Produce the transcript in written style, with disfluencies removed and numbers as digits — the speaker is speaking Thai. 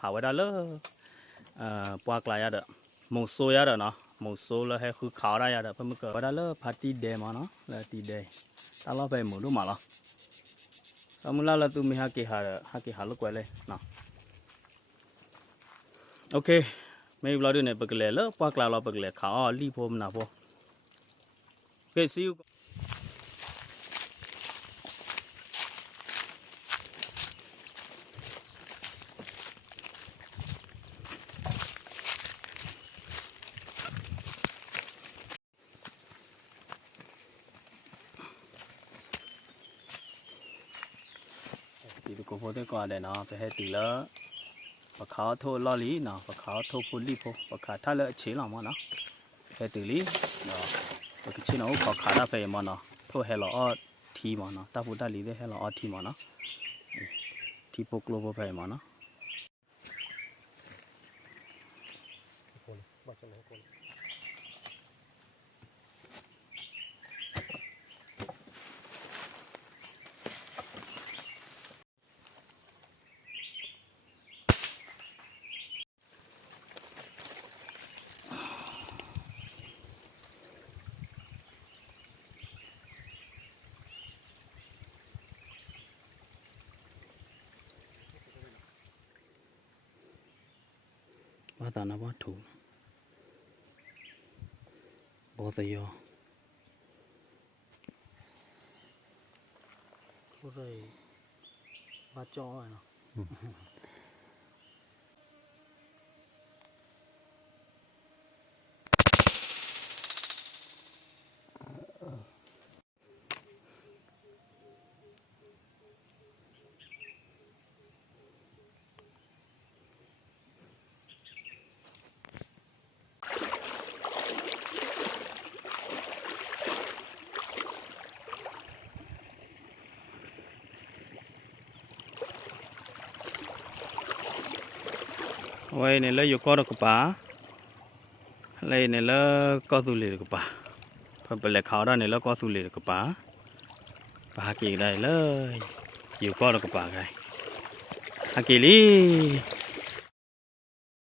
หาไว้ได้เลยปวกลายอะเด้อหมูโซยอะเด้อเนาะหมูโซแล้วให้คือขาวได้อะเด้อเพิ่มเกิดไว้ได้เลยพาร์ตี้เดย์มาเนาะแล้วตีเดย์ตลอดไปหมูดูมาละสมมุติเราตัวมีฮักกี้หาลูกไว้เลยเนาะโอเคไม่รู้ดูเนี่ยปกเลยแล้วปวกลายเราปกเลยขาวรีบพอมนะพอโอเค see you ตีตะโกโพได้ก่อนเลยเนาะไปให้ตีแล้วปะขาวโทษลอลีเนาะปะขาวโทษพูลีโพปะขาวถ้าเลอะเชี่ยหรอมั้งเนาะให้ตีลีเนาะปะขี้เนาะปะขาวได้ไปมั้งเนาะโทษให้เราอ้อทีมั้งเนาะตาพูดได้ลีได้ให้เราอ้อทีมั้งเนาะทีปกโลโพไปมั้งเนาะว่าตานะว่าถูกบอตยอผู้ใดว่าจ้อเนาะไว้เนี่ยแล้วอยู่ก็ดอกป่าอะไรเนี่ยแล้วก็สุริกป่าพอไปเล็กเขาได้เนี่ยแล้วก็สุริกป่าปากี่ได้เลยอยู่ก็ดอกป่าไงอากิลี